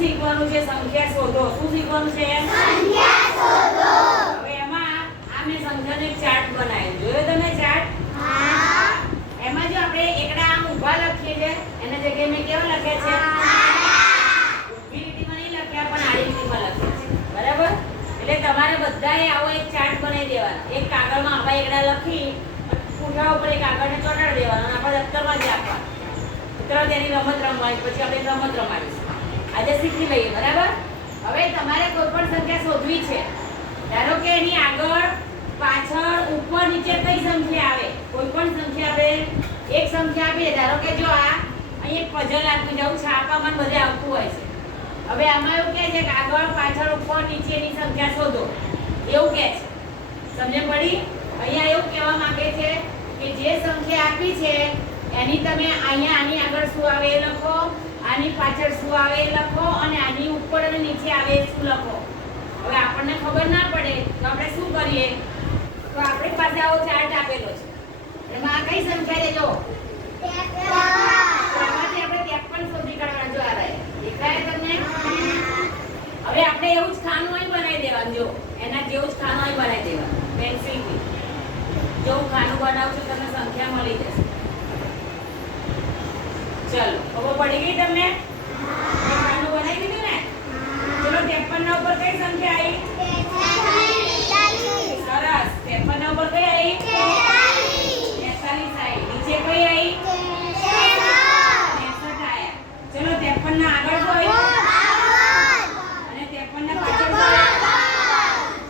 શીખવાનું છે સંખ્યા શોધો. શું શીખવાનું છે હવે એમાં આ મેં સંખ્યાનો એક ચાર્ટ બનાવ્યો. જોયો તમે ચાર્ટ? એમાં જો આપણે એકડા આમ ઊભા લખીએ છે એના જગ્યાએ મેં કેવા લખ્યા છે? ઊભી લીટીમાં નહીં લખ્યા પણ આડી લીટીમાં લખ્યા છે. બરાબર? એટલે તમારે બધાએ આવો એક ચાર્ટ બનાવી દેવાનો. એક કાગળમાં આવા એકડા લખી પૂઠા ઉપર એક કાગળને ચોટાડી દેવાનો અને આપણા દફતરમાં જ આપવા મિત્રો તેની રમત રમવાની પછી આપણે રમત રમાડીશું. આજે શીખી લઈએ, બરાબર? હવે તમારે કોઈ પણ સંખ્યા શોધવી છે. ધારો કે એની આગળ પાછળ ઉપર નીચે કઈ સંખ્યા આવે? કોઈ પણ સંખ્યા આપણે એક સંખ્યા આપીએ. ધારો કે જો આ અહીં એક પઝલ આપ્યું છે, આવું છાપામાં બધે આવતું હોય છે. હવે આમાં એવું કહે છે કે આગળ, પાછળ, ઉપર, નીચેની સંખ્યા શોધો. એવું કહે છે. સમજે પડી? અહીંયા એવું કહેવા માંગે છે કે જે સંખ્યા આપી છે, એની તમે અહીંયા આની આગળ શું આવે એ લખો. આની પાછળ શું આવે લખો અને આની ઉપર અને નીચે આવે શું લખો. હવે આપણને ખબર ના પડે તો આપણે શું કરીએ? તો આપણી પાસે આવો ચાર્ટ આપેલો છે. એમાં આ કઈ સંખ્યા લેજો આમાંથી આપણે 53 શોધી કાઢવાના જો આ. દેખાય તમને? હવે આપણે એવું જ ખાનું અહીં બનાવી દેવાનું, જો. એના જેવું જ ખાનું અહીં બનાવી દેવાનું પેન્સિલથી જો ખાનું બનાવું છું, તમને સંખ્યા મળી જશે. ચલો, ખબર પડી ગઈ તમને? ખાનું બનાવી દીધું ને? ચલો 53 ના ઉપર કઈ સંખ્યા આવી સરસ 53 ના ઉપર કઈ આવી 43 આવી નીચે કઈ આવી 63 આયા ચલો 53 ના આગળ શું આવ્યું અને 53 ના પાછળ શું આવ્યું?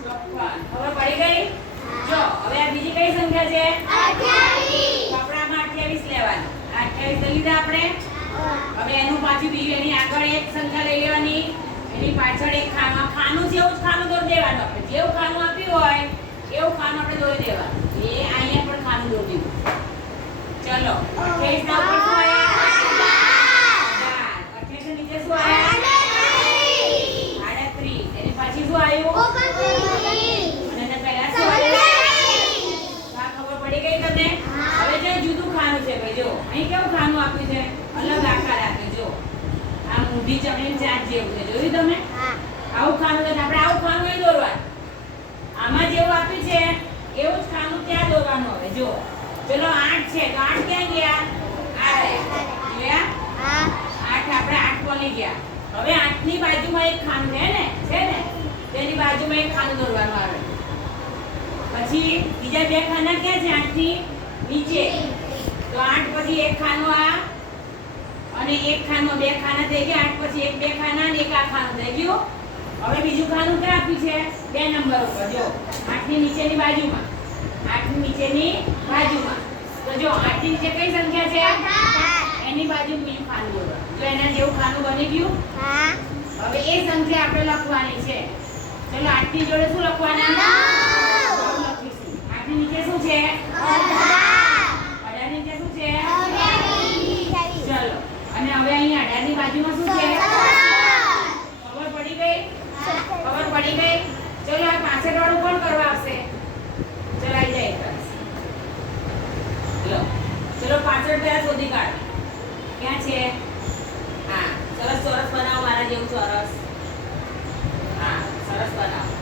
ચોપન. ખબર પડી ગઈ જો હવે આ બીજી કઈ સંખ્યા છે તો આપણે આમાં 28 લેવાનું આ 28 લઈ લીધા આપણે હવે એનું એની આગળ એક સંખ્યા લઈ લેવાની. એની પાછળ એક ખાનું ખાનું જેવું જ ખાનું દોરી દેવાનું આપણે. જેવું ખાનું આપ્યું હોય એવું ખાનું આપણે દોરી દેવાનું. એ અહીંયા પણ ખાનું દોરી દીધું ચલો 28 ના ઉપર શું આયા? 28 નીચે શું આયા? 38 એની પાછી શું આવ્યું? અને પહેલા શું ખબર પડી ગઈ તમને? હવે જે જુદું ખાનું છે ભાઈ જો અહીં કેવું ખાનું આપ્યું છે? અલગ આકાર આપ્યો જો આ મૂઢી ચમણી ચાંચ જેવું છે જોયું તમે? આવું ખાનું તો આપણે આવું ખાનું એ દોરવાનું આમાં જેવું આપ્યું છે એવું જ ખાનું ત્યાં દોરવાનું હવે. જો ચલો આઠ છે તો આઠ ક્યાં ગયા? આ રહ્યા. આઠ આપણે આઠ કોની ગયા. હવે આઠની બાજુમાં એક ખાનું છે ને? છે ને? તેની બાજુમાં એક ખાનું દોરવાનું આવે. પછી બીજા બે ખાના ક્યાં છે આઠની? નીચે. તો આઠ પછી એક ખાનું આ અને એક ખાનો બે ખાના થઈ ગયા આઠ પછી એક બે ખાના અને એક આ ખાનું થઈ ગયું. હવે બીજું ખાનું ક્યાં આપ્યું છે? બે નંબર ઉપર જો. આઠની નીચેની બાજુમાં. આઠની નીચેની બાજુમાં. તો જો આઠની નીચે કઈ સંખ્યા છે? એની બાજુ બીજું ખાનું દોરવાનું જો એના જેવું ખાનું બની ગયું. હવે એ સંખ્યા આપણે લખવાની છે. ચલો આઠની જોડે શું લખવાના? લખીશું. આઠની નીચે શું છે અઢારની નીચે શું છે ચલો અને હવે અહીં અઢારની બાજુમાં શું છે ખબર પડી ગઈ ખબર પડી ગઈ ચલો આ પાછળ વાળું કોણ કરવા આવશે ચલો આવી જાય એક વાર. લો ચલો પાછળ પહેલા શોધી કાઢ ક્યાં છે હા સરસ ચોરસ બનાવો મારા જેવું ચોરસ હા સરસ બનાવો.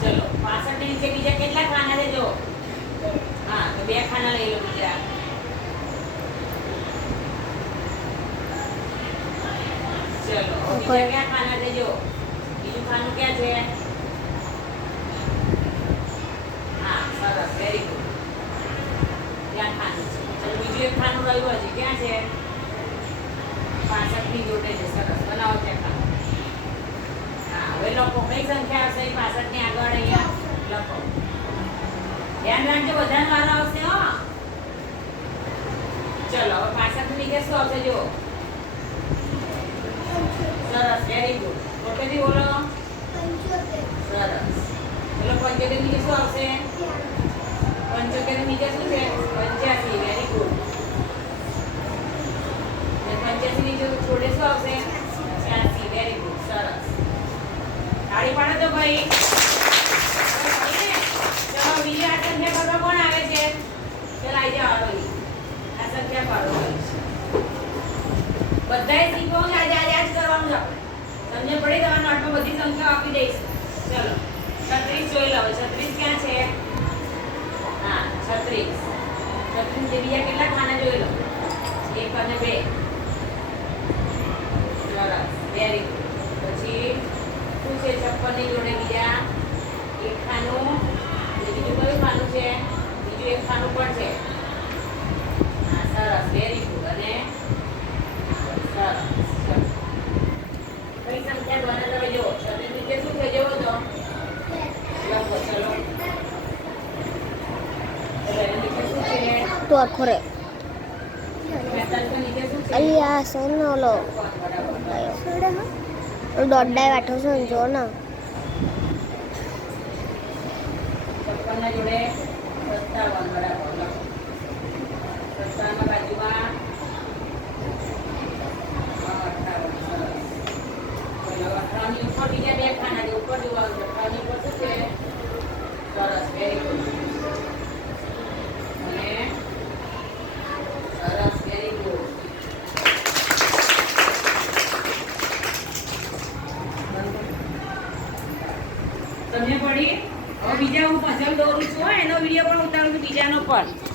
ચલો પાછળ નીચે બીજા કેટલા ખાના છે જો હા તો બે ખાના લઈ લો બીજા. ચલો બીજા ક્યાં ખાના છે જો બીજું ખાનું ક્યાં છે? હા સરસ વેરી ગુડ ત્યાં ખાનું છે. ચલો બીજું એક ખાનું રહ્યું હજી. ક્યાં છે? પાસઠની જોડે છે સરસ બનાવો ત્યાં ખાનું હા હવે લખો કઈ સંખ્યા આવશે પાસઠની આગળ અહીંયા. લખો. ધ્યાન રાખજો, બધાનો વારો આવશે, હો. ચલો, હવે પાસઠની નીચે શું આવશે જો સરસ વેરી ગુડ મોટેથી બોલો. સરસ. ચલો, પંચોતેરની શું આવશે? પંચોતેર નીચે શું છે? પંચ્યાસી વેરી ગુડ પંચ્યાસી નીચે છોડે શું આવશે છ્યાસી વેરી ગુડ સરસ તાળી પાડો તો ભાઈ. ચલો બીજી આ સંખ્યા કરવા કોણ આવે છે? ચલ આવી જાઓ હાલો આ સંખ્યા પાડો બધાય શીખો, આજે આજે આ જ કરવાનું આપણે. તમને પડી તમારા? નોટમાં બધી સંખ્યાઓ આપી દઈશ. ચલો, છત્રીસ જોઈ લો છત્રીસ ક્યાં છે? હા, છત્રીસ. છત્રીસ જે બીજા કેટલા ખાના જોઈ લો. એક અને બે. સરસ. વેરી ગુડ પછી શું છે ચપ્પલની જોડે બીજા. એક ખાનું બીજું કયું ખાનું છે? બીજું એક ખાનું પણ છે. હા સરસ વેરી ગુડ અને સરસ કઈ સંખ્યા બને તમે જુઓ? છત્રીસ નીચે શું થઈ જુઓ તો. લખો ચલો. તો આખો રે અલી આ છે? ને દોડાય વાઠો છો ને જો ને ઉપર બીજા બે ઉપર જોવાનું છે સરસ વેરી ગુડ અને સરસ વેરી ગુડ તમને પડી. બીજા હું પઝલ દોરું છું એનો વીડિયો પણ ઉતારું છું બીજાનો પણ.